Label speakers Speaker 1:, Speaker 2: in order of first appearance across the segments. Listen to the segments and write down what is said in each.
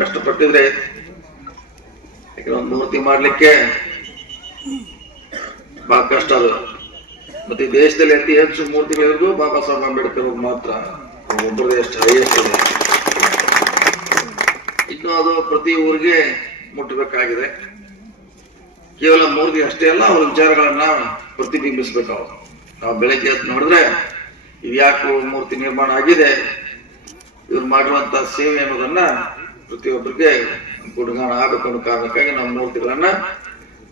Speaker 1: ಕಷ್ಟಪಟ್ಟಿದ್ರೆ ಯಾಕಂದ್ರೆ ಒಂದು ಮೂರ್ತಿ ಮಾಡ್ಲಿಕ್ಕೆ ಬಹಳ ಕಷ್ಟ ಅದು. ಮತ್ತೆ ದೇಶದಲ್ಲಿ ಅತಿ ಹೆಚ್ಚು ಮೂರ್ತಿಗಳಿರೋದು ಬಾಬಾ ಸಾಹೇಬ್ ಅಂಬೇಡ್ಕರ್ ಮಾತ್ರ. ಒಬ್ಬರದೇ ಎಷ್ಟು ಹೈಯೆಸ್ಟ್ ಇನ್ನು ಅದು ಪ್ರತಿ ಊರಿಗೆ ಮುಟ್ಟಬೇಕಾಗಿದೆ. ಕೇವಲ ಮೂರ್ತಿ ಅಷ್ಟೇ ಅಲ್ಲ, ಅವ್ರ ವಿಚಾರಗಳನ್ನ ಪ್ರತಿಬಿಂಬಿಸ್ಬೇಕು ನಾವು ಬೆಳಗ್ಗೆ ಎದ್ದು ನೋಡಿದ್ರೆ ಇದು ಯಾಕೆ ಮೂರ್ತಿ ನಿರ್ಮಾಣ ಆಗಿದೆ ಇವ್ರು ಮಾಡಿರುವಂತ ಸೇವೆ ಅನ್ನೋದನ್ನ ಪ್ರತಿಯೊಬ್ಬರಿಗೆ ಗುಣಗಾನ ಆಗಬೇಕು ಅನ್ನೋ ಕಾರಣಕ್ಕಾಗಿ ನಾವು ಮೂರ್ತಿಗಳನ್ನ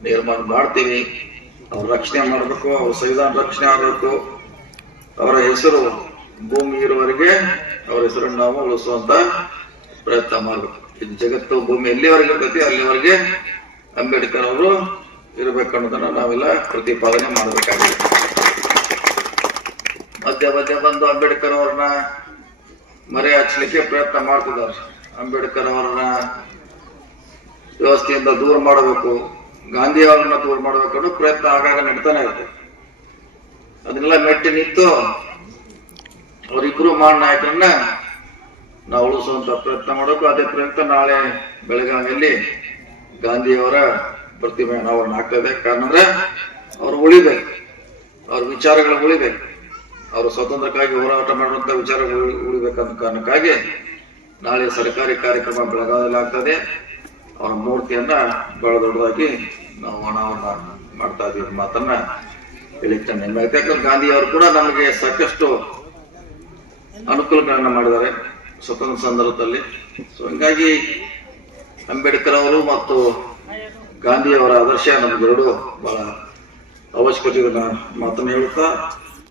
Speaker 1: ನಿರ್ಮಾಣ ಮಾಡ್ತೀವಿ. ಅವ್ರ ರಕ್ಷಣೆ ಮಾಡಬೇಕು, ಅವ್ರ ಸಂವಿಧಾನ ರಕ್ಷಣೆ ಆಗಬೇಕು. ಅವರ ಹೆಸರು ಭೂಮಿ ಇರುವವರೆಗೆ ಅವರ ಹೆಸರನ್ನು ನಾವು ಉಳಿಸುವಂತ ಪ್ರಯತ್ನ ಮಾಡಬೇಕು. ಇದು ಜಗತ್ತು ಭೂಮಿ ಎಲ್ಲಿವರೆಗೆ ಇರ್ತೈತಿ, ಅಲ್ಲಿವರೆಗೆ ಅಂಬೇಡ್ಕರ್ ಅವರು ಇರಬೇಕನ್ನೋದನ್ನ ನಾವೆಲ್ಲ ಪ್ರತಿಪಾದನೆ ಮಾಡಬೇಕಾಗಿದೆ. ಮಧ್ಯ ಮಧ್ಯ ಬಂದು ಅಂಬೇಡ್ಕರ್ ಅವ್ರನ್ನ ಮರೆ ಹಚ್ಚಲಿಕ್ಕೆ ಪ್ರಯತ್ನ ಮಾಡ್ತಿದ್ದಾರೆ. ಅಂಬೇಡ್ಕರ್ ಅವರನ್ನ ವ್ಯವಸ್ಥೆಯಿಂದ ದೂರ ಮಾಡಬೇಕು. ಗಾಂಧಿ ಅವರನ್ನ ದೂರ ಮಾಡಬೇಕು ಪ್ರಯತ್ನ ಆಗಾಗ ನಡೀತಾನೆ ಇರುತ್ತೆ. ಅದನ್ನೆಲ್ಲ ಮೆಟ್ಟಿ ನಿಂತು ಅವರಿಬ್ರು ಮಾಡ್ ನಾಯಕರನ್ನ ನಾವು ಉಳಿಸುವಂತ ಪ್ರಯತ್ನ ಮಾಡಬೇಕು. ಅದೇ ಪ್ರಯತ್ನ ನಾಳೆ ಬೆಳಗಾವಿಯಲ್ಲಿ ಗಾಂಧಿಯವರ ಪ್ರತಿಮೆ ಅನಾವರಣ ಆಗ್ತದೆ ಕಾರಣ ಅವ್ರು ಉಳಿಬೇಕು. ಅವ್ರ ವಿಚಾರಗಳು ಉಳಿಬೇಕು. ಅವರು ಸ್ವಾತಂತ್ರ್ಯಕ್ಕಾಗಿ ಹೋರಾಟ ಮಾಡುವಂತ ವಿಚಾರಗಳು ಉಳಿ- ಉಳಿಬೇಕಂತ ಕಾರಣಕ್ಕಾಗಿ ನಾಳೆ ಸರ್ಕಾರಿ ಕಾರ್ಯಕ್ರಮ ಬೆಳಗಾವಿಯಲ್ಲಿ ಆಗ್ತದೆ. ಅವರ ಮೂರ್ತಿಯನ್ನ ಬಹಳ ದೊಡ್ಡದಾಗಿ ನಾವು ಅನಾವರಣ ಮಾಡ್ತಾ ಇದೀವಿ ಮಾತನ್ನ ಹೇಳಿಕ್ಕೆ ಯಾಕಂದ್ರೆ ಗಾಂಧಿ ಅವರು ಕೂಡ ನಮಗೆ ಸಾಕಷ್ಟು ಅನುಕೂಲಗಳನ್ನ ಮಾಡಿದ್ದಾರೆ ಸ್ವತಂತ್ರ ಸಂದರ್ಭದಲ್ಲಿ. ಸೊ ಹೀಗಾಗಿ ಅಂಬೇಡ್ಕರ್ ಅವರು ಮತ್ತು ಗಾಂಧಿ ಅವರ ಆದರ್ಶ ನಮಗೆರಡು ಬಹಳ ಅವಶ್ಯಕತೆ ಇದೆ ಅನ್ನೋ ಮಾತನ್ನು ಹೇಳುತ್ತಾ